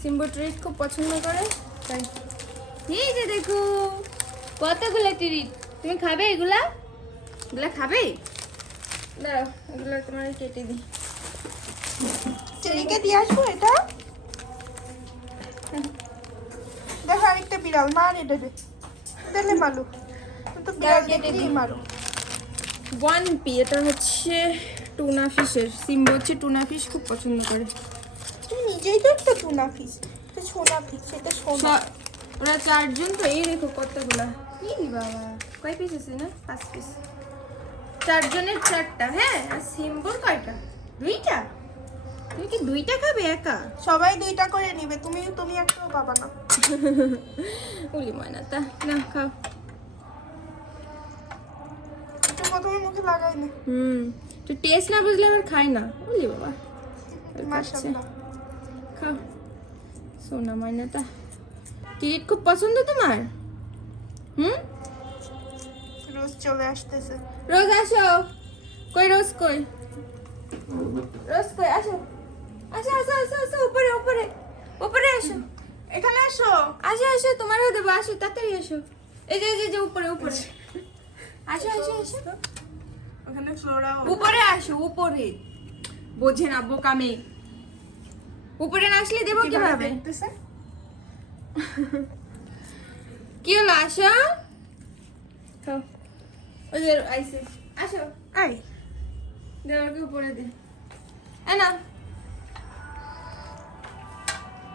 সিম্বু ট্রিট খুব পছন্দ করে তাই। এই যে দেখো কতগুলো ট্রিট, তুমি খাবে এগুলা? এগুলা খাবে? দাঁড়াও এগুলো তোমার কেটে দিই। চেরিকে দিয়ে আসবো এটা। দেখো আরেকটা বিড়াল, মার এটা দে দিলে মালু, তো বিড়াল দেখলেই মারো। ওয়ান পি, এটা হচ্ছে টুনা ফিশের। সিম্বু হচ্ছে টুনা ফিশ খুব পছন্দ করে। তুমি নিজেই তো একটা টুনা ফিশ, এটা সোনা ফিশ, এটা সোনা। ওরা 4 জন তো, এই দেখো কতগুলা। এই বাবা কয় পিস আছে না? 5 পিস। 4 জনের 4টা। হ্যাঁ, আর সিম্বুর কয়টা? 2টা। তুমি কি 2টা খাবে একা? সবাই 2টা করে নেবে, তুমি একটাও পাবা না। উলি ময়না তা না খাও। একটু প্রথমে মুখে লাগাই নে। তো টেস্ট না বুঝলে আবার খাই না। উলি বাবা মাশাআল্লাহ। খাও সোনা ময়নাটা। ট্রিট খুব পছন্দ তোমার? রোজ চলে আসতেছে। রোজ আসো। কই রোজ কই? রোজ কই? আসো আসো আসো আসো আসো, উপরে উপরে উপরে আসো। এখানে এসো। আসো আসো, তোমারও দেবো। আসো তাড়াতাড়ি আসো। এই যে এই যে উপরে উপরে আসো আসো আসো। ওখানে ফ্লোরা উপরে আসো, উপরে। বোঝে না বোকামে। উপরে না আসলে দেবো কিভাবে? দেখতেছে। কি হলো? আসো। খাও। ওই যে আইসে। আসো। আই দেওয়াকে উপরে দে। এ না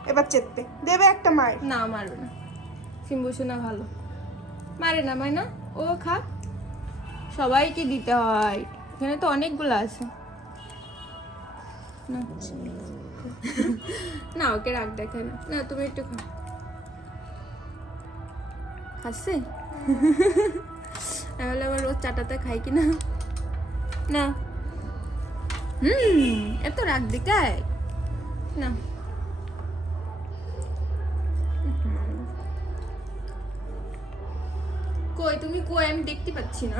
এবার চেপতে দেবে একটা মার। না মারবে না। সিম্বু সোনা ভালো, মারে না মায় না। ও খা, সবাইকে দিতে হয়। এখানে তো অনেকগুলো আছে। না না ওকে রাগ দেখে না। না তুমি একটু খাও। খাচ্ছে? তাহলে আবার রোজ চাটাতে খাই কিনা না। এত রাগ দেখায় না। কই তুমি? কই আমি দেখতে পাচ্ছি না।